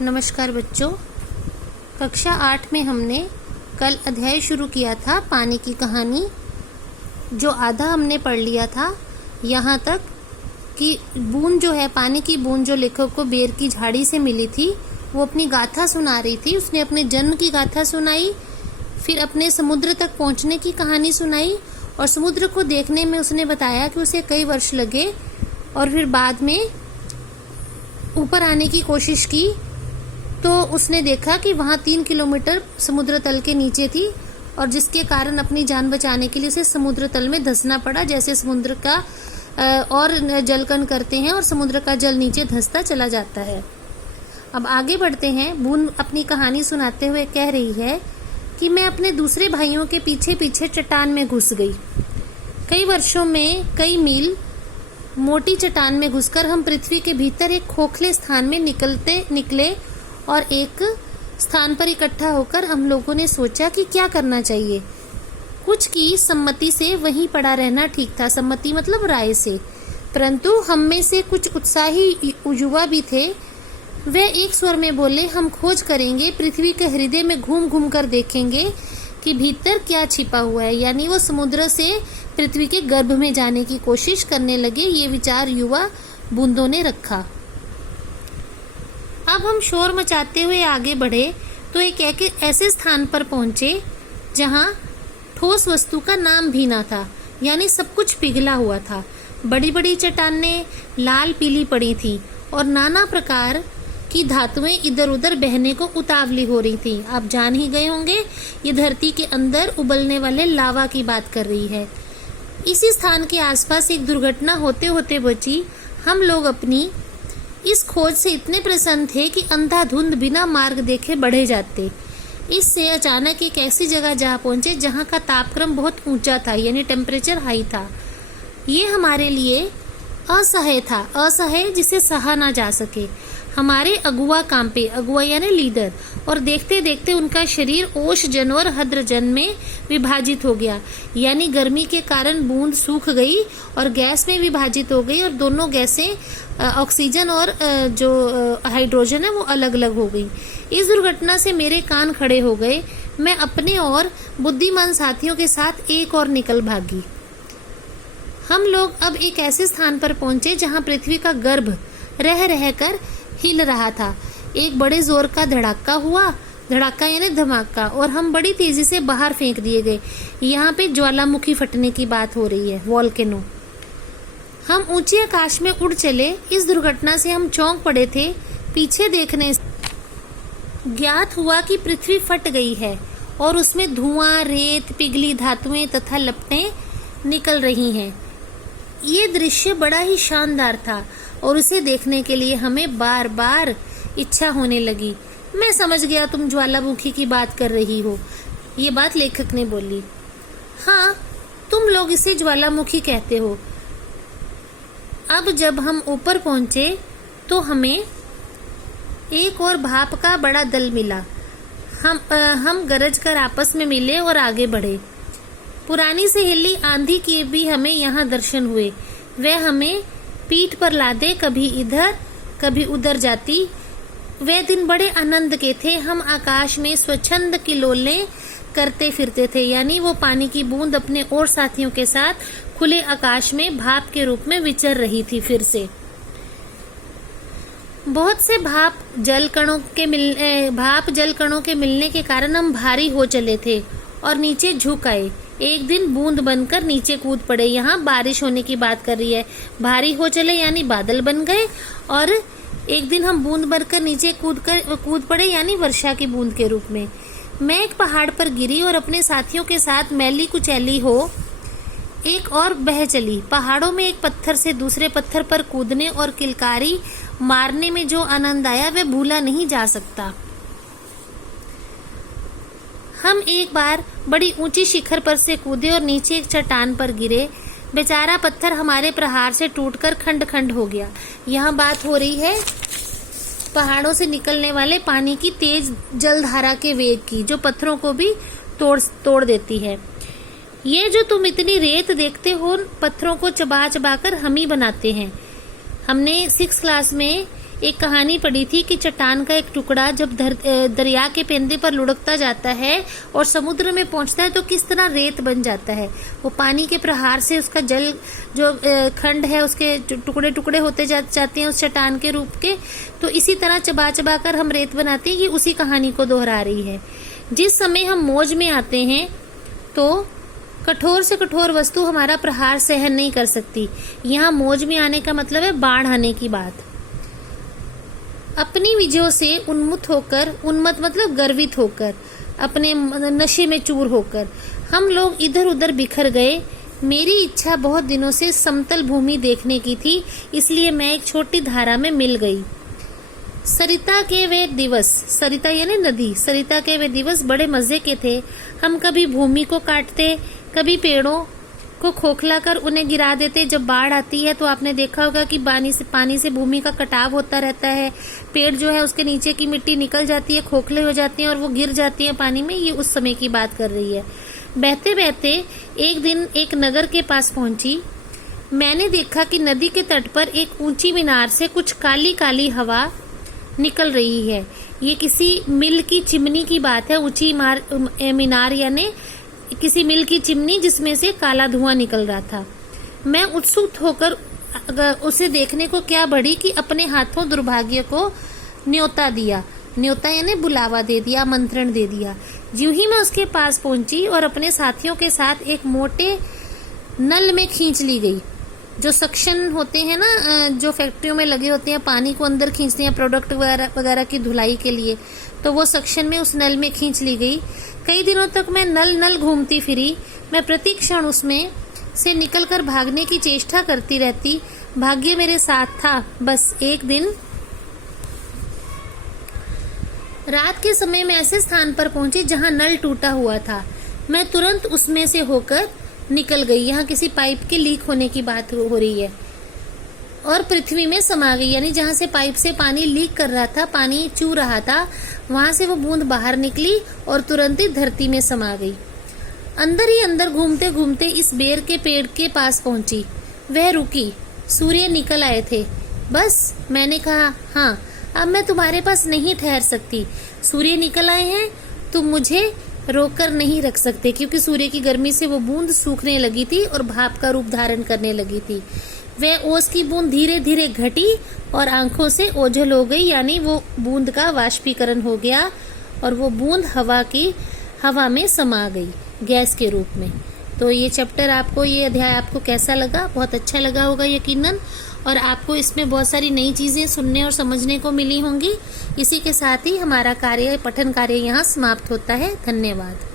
नमस्कार बच्चों। कक्षा 8 में हमने कल अध्याय शुरू किया था पानी की कहानी, जो आधा हमने पढ़ लिया था। यहाँ तक कि बूंद जो है, पानी की बूंद जो लेखक को बेर की झाड़ी से मिली थी, वो अपनी गाथा सुना रही थी। उसने अपने जन्म की गाथा सुनाई, फिर अपने समुद्र तक पहुँचने की कहानी सुनाई, और समुद्र को देखने में उसने बताया कि उसे कई वर्ष लगे, और फिर बाद में ऊपर आने की कोशिश की तो उसने देखा कि वहाँ 3 किलोमीटर समुद्र तल के नीचे थी, और जिसके कारण अपनी जान बचाने के लिए उसे समुद्र तल में धंसना पड़ा। जैसे समुद्र का और जलकण करते हैं और समुद्र का जल नीचे धंसता चला जाता है। अब आगे बढ़ते हैं। बूंद अपनी कहानी सुनाते हुए कह रही है कि मैं अपने दूसरे भाइयों के पीछे पीछे चट्टान में घुस गई। कई वर्षों में कई मील मोटी चट्टान में घुसकर हम पृथ्वी के भीतर एक खोखले स्थान में निकले, और एक स्थान पर इकट्ठा होकर हम लोगों ने सोचा कि क्या करना चाहिए। कुछ की सम्मति से वहीं पड़ा रहना ठीक था। सम्मति मतलब राय से। परंतु हम में से कुछ उत्साही युवा भी थे। वे एक स्वर में बोले, हम खोज करेंगे, पृथ्वी के हृदय में घूम घूम कर देखेंगे कि भीतर क्या छिपा हुआ है। यानी वो समुद्र से पृथ्वी के गर्भ में जाने की कोशिश करने लगे। ये विचार युवा बूंदों ने रखा। अब हम शोर मचाते हुए आगे बढ़े तो एक ऐसे स्थान पर पहुंचे जहां ठोस वस्तु का नाम भी ना था, यानी सब कुछ पिघला हुआ था। बड़ी बड़ी चट्टानें लाल पीली पड़ी थी और नाना प्रकार की धातुएं इधर उधर बहने को उतावली हो रही थी। आप जान ही गए होंगे, ये धरती के अंदर उबलने वाले लावा की बात कर रही है। इसी स्थान के आसपास एक दुर्घटना होते होते बची। हम लोग अपनी इस खोज से इतने प्रसन्न थे कि अंधाधुंध बिना मार्ग देखे बढ़े जाते। इससे अचानक एक ऐसी जगह जा पहुंचे जहां का तापक्रम बहुत ऊंचा था, यानी टेम्परेचर हाई था। ये हमारे लिए असह्य था, असह्य जिसे सहा ना जा सके। हमारे अगुआ कांपे, अगुआ यानी लीडर, और देखते देखते उनका शरीर ओशजन और हद्रजन में विभाजित हो गया। यानी गर्मी के कारण बूंद सूख गई और गैस में विभाजित हो गई, और दोनों गैसें ऑक्सीजन और जो हाइड्रोजन है वो अलग अलग हो गई। इस दुर्घटना से मेरे कान खड़े हो गए। मैं अपने और बुद्धिमान साथियों के साथ एक और निकल भागी। हम लोग अब एक ऐसे स्थान पर पहुंचे जहां पृथ्वी का गर्भ रह रहकर हिल रहा था। एक बड़े जोर का धड़ाका हुआ, धड़ाका यानी धमाका, और हम बड़ी तेजी से बाहर फेंक दिए गए। यहाँ पे ज्वालामुखी फटने की बात हो रही है, वॉल्केनो। हम ऊंचे आकाश में उड़ चले। इस दुर्घटना से हम चौंक पड़े थे। पीछे देखने से ज्ञात हुआ कि पृथ्वी फट गई है और उसमें धुआं, रेत, पिघली धातुएं तथा लपटें निकल रही हैं। ये दृश्य बड़ा ही शानदार था और उसे देखने के लिए हमें बार बार इच्छा होने लगी। मैं समझ गया तुम ज्वालामुखी की बात कर रही हो, ये बात लेखक ने बोली। हाँ, तुम लोग इसे ज्वालामुखी कहते हो। अब जब हम ऊपर पहुंचे तो हमें एक और भाप का बड़ा दल मिला। हम गरज कर आपस में मिले और आगे बढ़े। पुरानी सहेली आंधी के भी हमें यहाँ दर्शन हुए। वह हमें पीठ पर लादे कभी इधर कभी उधर जाती। वे दिन बड़े आनंद के थे। हम आकाश में स्वच्छंद किलोलें करते फिरते थे, यानी वो पानी की बूंद अपने और साथियों के साथ खुले आकाश में भाप के रूप में विचर रही थी। फिर से बहुत से भाप जल कणों के मिलने के कारण हम भारी हो चले थे और नीचे झुक आए। एक दिन बूंद बनकर नीचे कूद पड़े। यहाँ बारिश होने की बात कर रही है। भारी हो चले यानी बादल बन गए, और एक दिन हम बूंद बनकर नीचे कूद पड़े यानी वर्षा की बूंद के रूप में। मैं एक पहाड़ पर गिरी और अपने साथियों के साथ मैली कुचैली हो एक और बह चली। पहाड़ों में एक पत्थर से दूसरे पत्थर पर कूदने और किलकारी मारने में जो आनंद आया वह भूला नहीं जा सकता। हम एक बार बड़ी ऊंची शिखर पर से कूदे और नीचे एक चट्टान पर गिरे। बेचारा पत्थर हमारे प्रहार से टूटकर खंड खंड हो गया। यहाँ बात हो रही है पहाड़ों से निकलने वाले पानी की तेज जलधारा के वेग की, जो पत्थरों को भी तोड़ देती है। ये जो तुम इतनी रेत देखते हो, पत्थरों को चबा चबा कर हम ही बनाते हैं। हमने 6th क्लास में एक कहानी पढ़ी थी कि चट्टान का एक टुकड़ा जब दरिया के पेंदे पर लुढ़कता जाता है और समुद्र में पहुंचता है तो किस तरह रेत बन जाता है। वो पानी के प्रहार से उसका जल जो खंड है उसके टुकड़े टुकड़े होते जाते हैं उस चट्टान के रूप के। तो इसी तरह चबा चबा कर हम रेत बनाते हैं। ये उसी कहानी को दोहरा रही है। जिस समय हम मौज में आते हैं तो कठोर से कठोर वस्तु हमारा प्रहार सहन नहीं कर सकती। यहाँ मौज में आने का मतलब है बाढ़ आने की बात। अपनी विजयों से उन्मत्त मतलब गर्वित होकर, अपने नशे में चूर होकर हम लोग इधर उधर बिखर गए। मेरी इच्छा बहुत दिनों से समतल भूमि देखने की थी, इसलिए मैं एक छोटी धारा में मिल गई। सरिता के वे दिवस, सरिता यानी नदी, सरिता के वे दिवस बड़े मजे के थे। हम कभी भूमि को काटते, कभी पेड़ों को खोखला कर उन्हें गिरा देते। जब बाढ़ आती है तो आपने देखा होगा कि पानी से भूमि का कटाव होता रहता है। पेड़ जो है उसके नीचे की मिट्टी निकल जाती है, खोखले हो जाती हैं और वो गिर जाती है पानी में। ये उस समय की बात कर रही है। बहते बहते एक दिन एक नगर के पास पहुंची। मैंने देखा कि नदी के तट पर एक ऊंची मीनार से कुछ काली काली हवा निकल रही है। ये किसी मिल की चिमनी की बात है। ऊंची मीनार यानी किसी मिल की चिमनी जिसमें से काला धुआं निकल रहा था। मैं उत्सुक होकर उसे देखने को क्या बढ़ी कि अपने हाथों दुर्भाग्य को न्योता दिया। न्योता यानी बुलावा दे दिया, आमंत्रण दे दिया। ज्यों ही मैं उसके पास पहुंची और अपने साथियों के साथ एक मोटे नल में खींच ली गई। जो सक्शन होते हैं ना, जो फैक्ट्रियों में लगे होते हैं, पानी को अंदर खींचते हैं प्रोडक्ट वगैरह की धुलाई के लिए, तो वो सक्शन में उस नल में खींच ली गई। कई दिनों तक मैं नल घूमती फिरी। मैं प्रति क्षण उसमें से निकलकर भागने की चेष्टा करती रहती। भाग्य मेरे साथ था। बस एक दिन रात के समय मैं ऐसे स्थान पर पहुंची जहां नल टूटा हुआ था। मैं तुरंत उसमें से होकर निकल गई। यहाँ किसी पाइप के लीक होने की बात हो रही है। और पृथ्वी में समा गई, यानी जहाँ से पाइप से पानी लीक कर रहा था, पानी चू रहा था, वहां से वो बूंद बाहर निकली और तुरंत ही धरती में समा गई। अंदर ही अंदर घूमते घूमते इस बेर के पेड़ के पास पहुंची। वह रुकी। सूर्य निकल आए थे। बस मैंने कहा, हाँ अब मैं तुम्हारे पास नहीं ठहर सकती। सूर्य निकल आए हैं, तुम मुझे रोककर नहीं रख सकते, क्योंकि सूर्य की गर्मी से वो बूंद सूखने लगी थी और भाप का रूप धारण करने लगी थी। वह ओस की बूंद धीरे धीरे घटी और आंखों से ओझल हो गई, यानी वो बूंद का वाष्पीकरण हो गया और वो बूंद हवा में समा गई गैस के रूप में। तो ये चैप्टर आपको, ये अध्याय आपको कैसा लगा? बहुत अच्छा लगा होगा यकीनन, और आपको इसमें बहुत सारी नई चीजें सुनने और समझने को मिली होंगी। इसी के साथ ही हमारा पठन कार्य यहाँ समाप्त होता है। धन्यवाद।